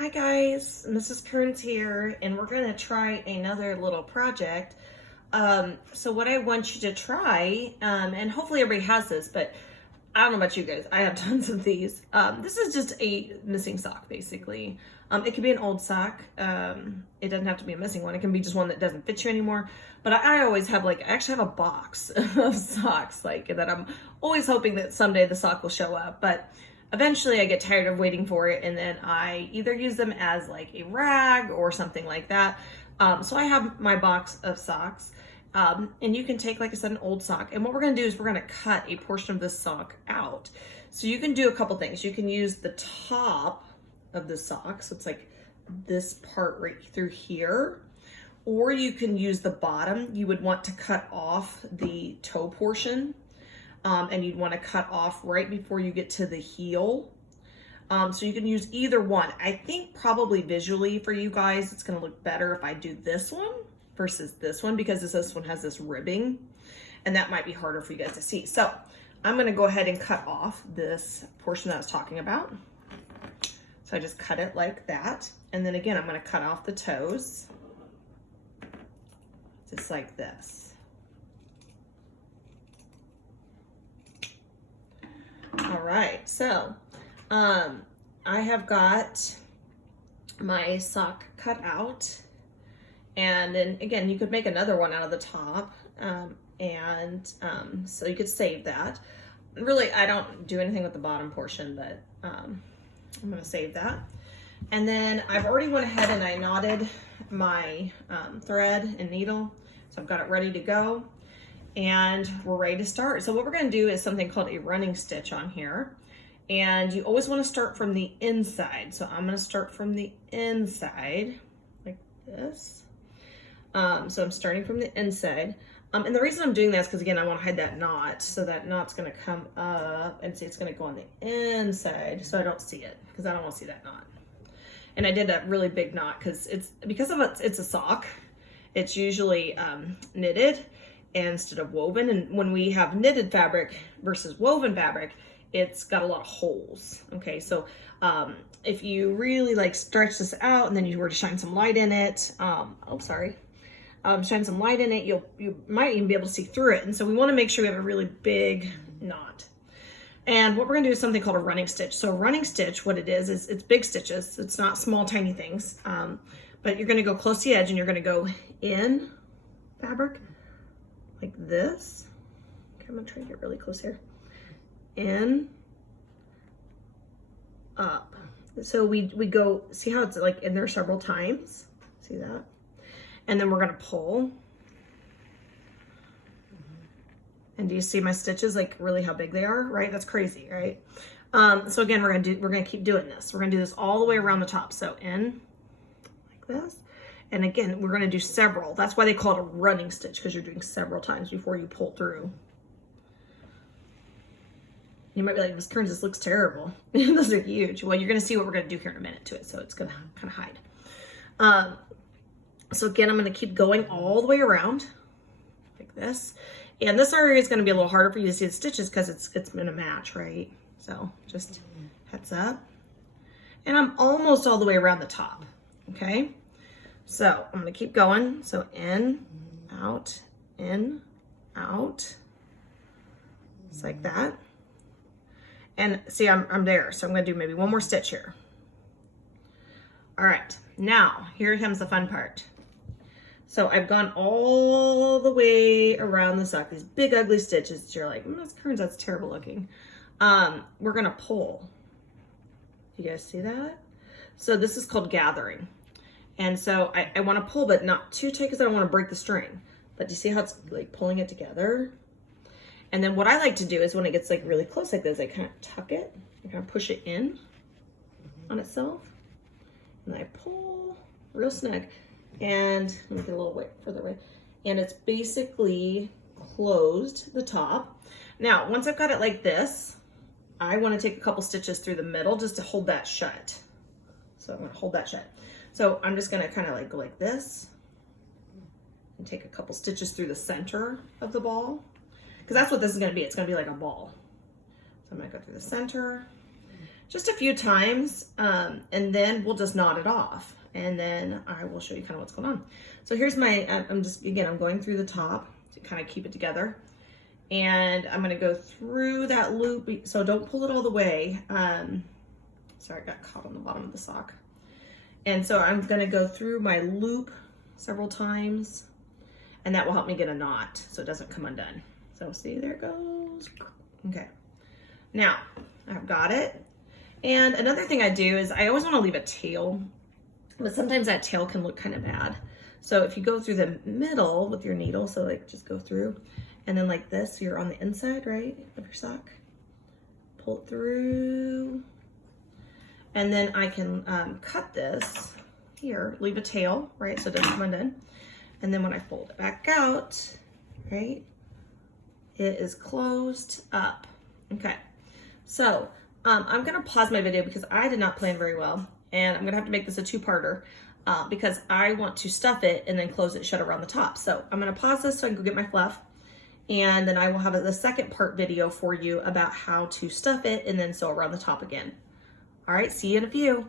Hi guys, Mrs. Kearns here, and we're gonna try another little project. So what I want you to try, and hopefully everybody has this, but I don't know about you guys, I have tons of these. This is just a missing sock, basically. It could be an old sock. It doesn't have to be a missing one. It can be just one that doesn't fit you anymore. But I always have I actually have a box of socks, that I'm always hoping that someday the sock will show up. But eventually I get tired of waiting for it, and then I either use them as like a rag or something like that. So I have my box of socks. And you can take, like I said, an old sock. And what we're gonna do is we're gonna cut a portion of this sock out. So you can do a couple things. You can use the top of the sock, so it's like this part right through here, or you can use the bottom. You would want to cut off the toe portion, and you'd want to cut off right before you get to the heel. So you can use either one. I think probably visually for you guys, it's gonna look better if I do this one versus this one, because this one has this ribbing, and that might be harder for you guys to see. So I'm gonna go ahead and cut off this portion that I was talking about. So I just cut it like that. And then again, I'm gonna cut off the toes, just like this. All right, so I have got my sock cut out. And then again, you could make another one out of the top, so you could save that. Really, I don't do anything with the bottom portion, but I'm gonna save that. And then I've already went ahead and I knotted my thread and needle, so I've got it ready to go, and we're ready to start. So what we're gonna do is something called a running stitch on here, and you always want to start from the inside. So I'm gonna start from the inside like this. So I'm starting from the inside. And the reason I'm doing that is because, again, I want to hide that knot. So that knot's going to come up, and see, it's going to go on the inside, so I don't see it, because I don't want to see that knot. And I did a really big knot because it's a sock. It's usually knitted instead of woven. And when we have knitted fabric versus woven fabric, it's got a lot of holes. Okay, so if you really stretch this out and then you were to shine some light in it, shine some light in it, you might even be able to see through it. And so we want to make sure we have a really big knot. And what we're going to do is something called a running stitch. So a running stitch, what it is it's big stitches. It's not small, tiny things. But you're going to go close to the edge, and you're going to go in fabric like this. Okay, I'm going to try to get really close here. In, up. So we go, see how it's in there several times? See that? And then we're gonna pull. And do you see my stitches, really how big they are, right? That's crazy, right? So again, we're gonna keep doing this. We're gonna do this all the way around the top. So in like this. And again, we're gonna do several. That's why they call it a running stitch, because you're doing several times before you pull through. You might be like, Ms. Kearns, this looks terrible. Those are huge. Well, you're gonna see what we're gonna do here in a minute to it, so it's gonna kind of hide. So again, I'm gonna keep going all the way around like this. And this area is gonna be a little harder for you to see the stitches because it's gonna match, right? So just heads up. And I'm almost all the way around the top, okay? So I'm gonna keep going. So in, out, just like that. And see, I'm there. So I'm gonna do maybe one more stitch here. All right, now here comes the fun part. So I've gone all the way around the sock, these big ugly stitches. You're like, Ms. Kearns, that's terrible looking. We're gonna pull. You guys see that? So this is called gathering. And so I wanna pull, but not too tight because I don't wanna break the string. But do you see how it's pulling it together? And then what I like to do is when it gets really close like this, I kind of tuck it, I kind of push it in on itself. And I pull real snug. And let me get a little way further away. And it's basically closed the top. Now, once I've got it like this, I want to take a couple stitches through the middle just to hold that shut. So I'm going to hold that shut. So I'm just going to kind of go like this and take a couple stitches through the center of the ball, because that's what this is going to be. It's going to be like a ball. So I'm going to go through the center, just a few times, and then we'll just knot it off. And then I will show you kind of what's going on. So here's my, I'm going through the top to kind of keep it together. And I'm gonna go through that loop, so don't pull it all the way. Sorry, I got caught on the bottom of the sock. And so I'm gonna go through my loop several times, and that will help me get a knot so it doesn't come undone. So see, there it goes. Okay, now I've got it. And another thing I do is I always wanna leave a tail, but sometimes that tail can look kind of bad. So if you go through the middle with your needle, so like just go through, and then like this, you're on the inside, right, of your sock. Pull it through. And then I can cut this here, leave a tail, right, so it doesn't come undone. And then when I fold it back out, right, it is closed up. Okay, so I'm gonna pause my video because I did not plan very well, and I'm gonna have to make this a two-parter because I want to stuff it and then close it shut around the top. So I'm gonna pause this so I can go get my fluff, and then I will have the second part video for you about how to stuff it and then sew around the top again. All right, see you in a few.